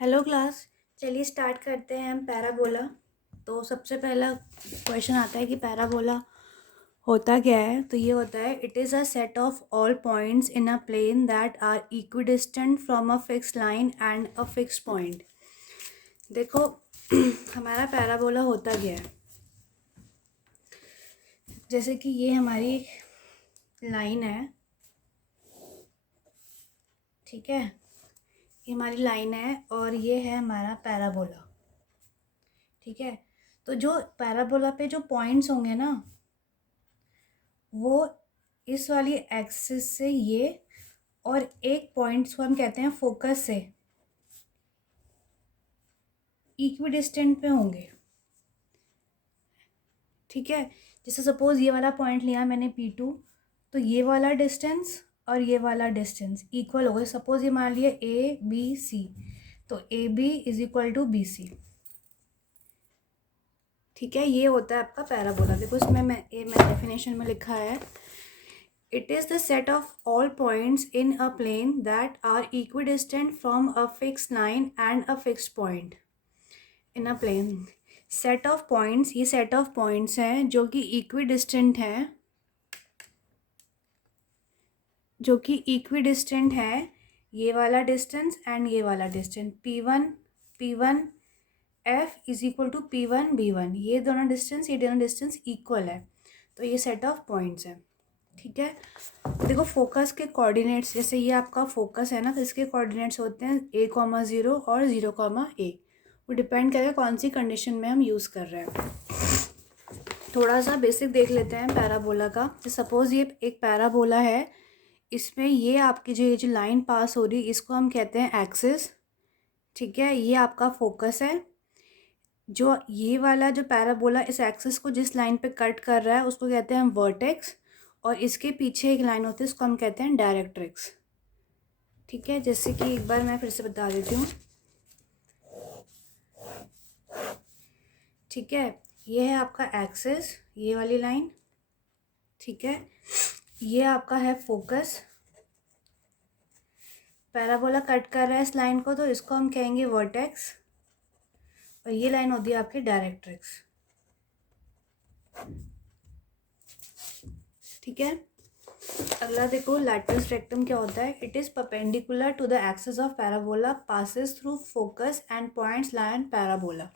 Hello class. चलिए start करते हैं हम पैराबोला। तो सबसे पहला क्वेश्चन आता है कि पैराबोला होता क्या है। तो ये होता है, it is a set of all points in a plane that are equidistant from a fix line and a fix point. देखो हमारा पैराबोला होता क्या है। जैसे कि ये हमारी लाइन है, ठीक है, ये हमारी लाइन है और ये है हमारा पैराबोला, ठीक है। तो जो पैराबोला पे जो पॉइंट्स होंगे ना, वो इस वाली एक्सिस से ये, और एक पॉइंट्स को हम कहते हैं फोकस से इक्विडिस्टेंट पे होंगे, ठीक है। जैसे सपोज ये वाला पॉइंट लिया मैंने P2, तो ये वाला डिस्टेंस और ये वाला डिस्टेंस इक्वल हो गए। सपोज ये मान लिया ABC, तो AB is equal to BC, ठीक है। ये होता है आपका पैराबोला। देखो इसमें मैं डेफिनेशन में लिखा है, it is the set of all points in a plane that are equidistant from a fixed line and a fixed point in a plane. set of points, ये set of points हैं जो कि equidistant हैं, जो कि equidistant है। ये वाला डिस्टेंस एंड ये वाला distance P1 F is equal to P1 B1, ये दोनों डिस्टेंस इक्वल है। तो ये सेट ऑफ पॉइंट्स है, ठीक है। देखो फोकस के कोऑर्डिनेट्स, जैसे ये आपका फोकस है ना, तो इसके कोऑर्डिनेट्स होते हैं A,0 और 0,A। वो डिपेंड करेगा कौन सी कंडीशन में हम यूज़ कर रहे हैं। थोड़ा सा बेसिक देख लेते हैं पैराबोला का। सपोज ये एक पैराबोला है, इसमें ये आपकी जो लाइन पास हो रही है इसको हम कहते हैं एक्सिस, ठीक है। ये आपका फोकस है। जो ये वाला जो पैराबोला इस एक्सिस को जिस लाइन पे कट कर रहा है उसको कहते हैं हम वर्टेक्स, और इसके पीछे एक लाइन होती है उसको हम कहते हैं डायरेक्ट्रिक्स, ठीक है। जैसे कि एक बार मैं फिर से बता देती हूँ, ठीक है। ये है आपका एक्सिस, ये वाली लाइन, ठीक है। ये आपका है फोकस, पैराबोला कट कर रहा है इस लाइन को, तो इसको हम कहेंगे वर्टेक्स, और ये लाइन होती है आपकी डायरेक्ट्रिक्स, ठीक है। अगला देखो लैटिस रेक्टम क्या होता है। It is perpendicular to the axis of parabola, passes through focus and points line parabola.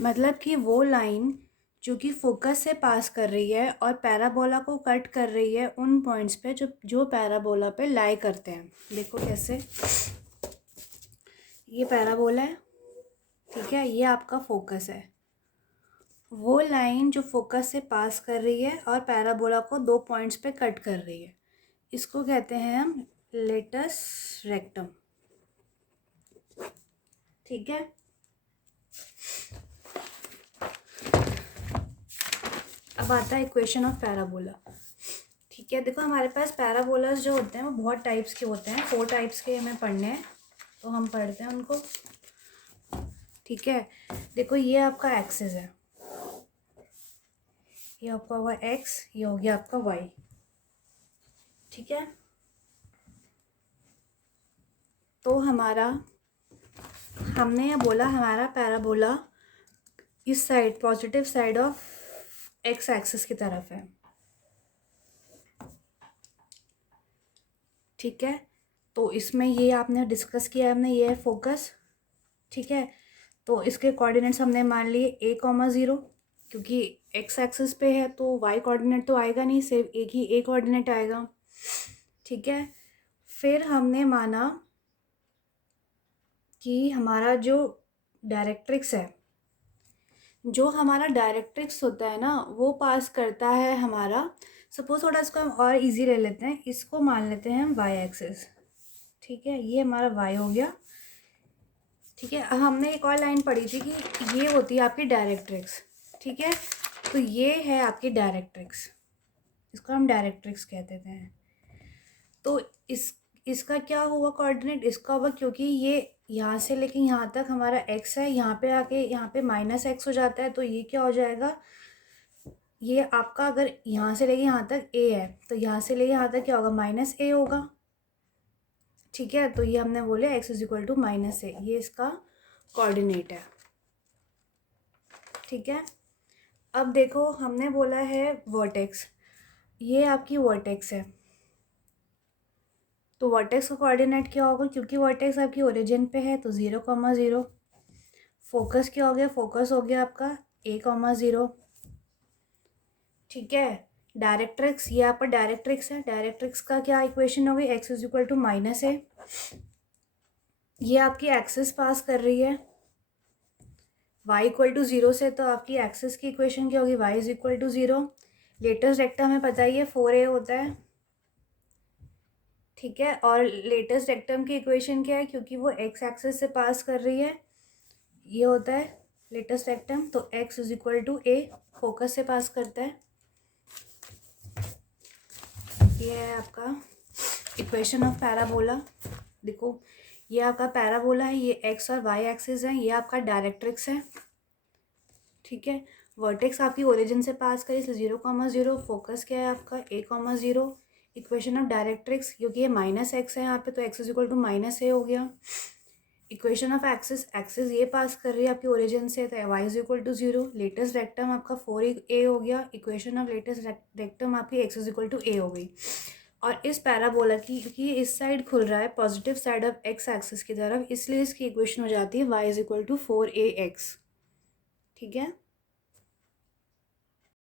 मतलब कि वो लाइन जो कि फोकस से पास कर रही है और पैराबोला को कट कर रही है उन पॉइंट्स पे जो पैराबोला पे लाई करते हैं। देखो कैसे, ये पैराबोला है, ठीक है, ये आपका फोकस है। वो लाइन जो फोकस से पास कर रही है और पैराबोला को दो पॉइंट्स पे कट कर रही है, इसको कहते हैं हम लेटस रेक्टम, ठीक है। अब आता है इक्वेशन ऑफ पैराबोला, ठीक है। देखो हमारे पास पैराबोलास जो होते हैं वो बहुत टाइप्स के होते हैं, 4 टाइप्स के हमें पढ़ने हैं, तो हम पढ़ते हैं उनको, ठीक है। देखो ये आपका एक्सिस है, ये आपका हुआ एक्स, ये हो गया आपका वाई, ठीक है। तो हमने ये बोला हमारा पैराबोला इस side positive side of x axis की तरफ है, ठीक है। तो इसमें ये आपने डिस्कस किया हमने, ये है फोकस, ठीक है। तो इसके कोऑर्डिनेट्स हमने मान लिए A,0, क्योंकि एक्स एक्सिस पे है तो वाई कोऑर्डिनेट तो आएगा नहीं, सिर्फ एक ही A कोऑर्डिनेट आएगा, ठीक है। फिर हमने माना कि हमारा जो डायरेक्ट्रिक्स है, जो हमारा डायरेक्ट्रिक्स होता है ना, वो पास करता है हमारा, सपोज थोड़ा इसको हम और इजी ले लेते हैं, इसको मान लेते हैं हम वाई एक्सिस, ठीक है। ये हमारा वाई हो गया, ठीक है। अब हमने एक और लाइन पढ़ी थी कि ये होती है आपकी डायरेक्ट्रिक्स, ठीक है। तो ये है आपकी डायरेक्ट्रिक्स, इसको हम डायरेक्ट्रिक्स कहते हैं। तो इसका क्या हुआ कोऑर्डिनेट, इसका हुआ, क्योंकि ये यहाँ से लेके यहाँ तक हमारा एक्स है, यहाँ पे आके यहाँ पे माइनस एक्स हो जाता है, तो ये क्या हो जाएगा, ये आपका अगर यहाँ से लेके यहाँ तक ए है तो यहाँ से लेके यहाँ तक क्या होगा, माइनस ए होगा, ठीक है, तो ये हमने बोले x is equal to minus a, ये इसका कोऑर्डिनेट है। ठीक है, अब देखो हमने बोला है वर्टेक्स, ये आपकी वर्टेक्स है, तो वर्टेक्स का कोऑर्डिनेट क्या होगा, क्योंकि वर्टेक्स आपकी ओरिजिन पे है तो 0,0। फोकस क्या हो गया, फोकस हो गया आपका a,0। ठीक है, डायरेक्ट्रिक्स, ये आपका डायरेक्ट्रिक्स है, डायरेक्ट्रिक्स का क्या इक्वेशन होगी, x is equal to minus है, ये आपकी एक्सिस पास कर रही है y इक्वल टू 0 से, तो आपकी एक्सिस की इक्वेशन क्या होगी, y is equal to 0। Latus rectum हमें पता ही है 4a होता है। ठीक है, और लेटेस्ट रेक्टम की इक्वेशन क्या है, क्योंकि वो x एक्सिस से पास कर रही है, ये होता है लेटेस्ट रेक्टम, तो x is equal to a, focus से पास करता है। ये है आपका इक्वेशन ऑफ पैराबोला। देखो ये आपका पैराबोला है, ये x और y एक्सिस है, ये आपका डायरेक्ट्रिक्स है। ठीक है, वर्टेक्स आपकी ओरिजिन से पास करी, इसलिए 0,0, फोकस क्या है आपका a,0। इक्वेशन ऑफ डायरेक्ट्रिक्स, क्योंकि ये माइनस एक्स है यहाँ पे, तो x is equal to minus a हो गया। इक्वेशन ऑफ एक्सिस, एक्सिस ये पास कर रही है आपकी ओरिजिन से, तो y is equal to 0। Latus rectum आपका 4a हो गया, इक्वेशन ऑफ लेटेस्ट रेक्टम आपकी x is equal to a हो गई। और इस पैराबोला की, क्योंकि इस साइड खुल रहा है positive side of x axis की तरफ, इसलिए इसकी इक्वेशन हो जाती है y is equal to 4ax। ठीक है,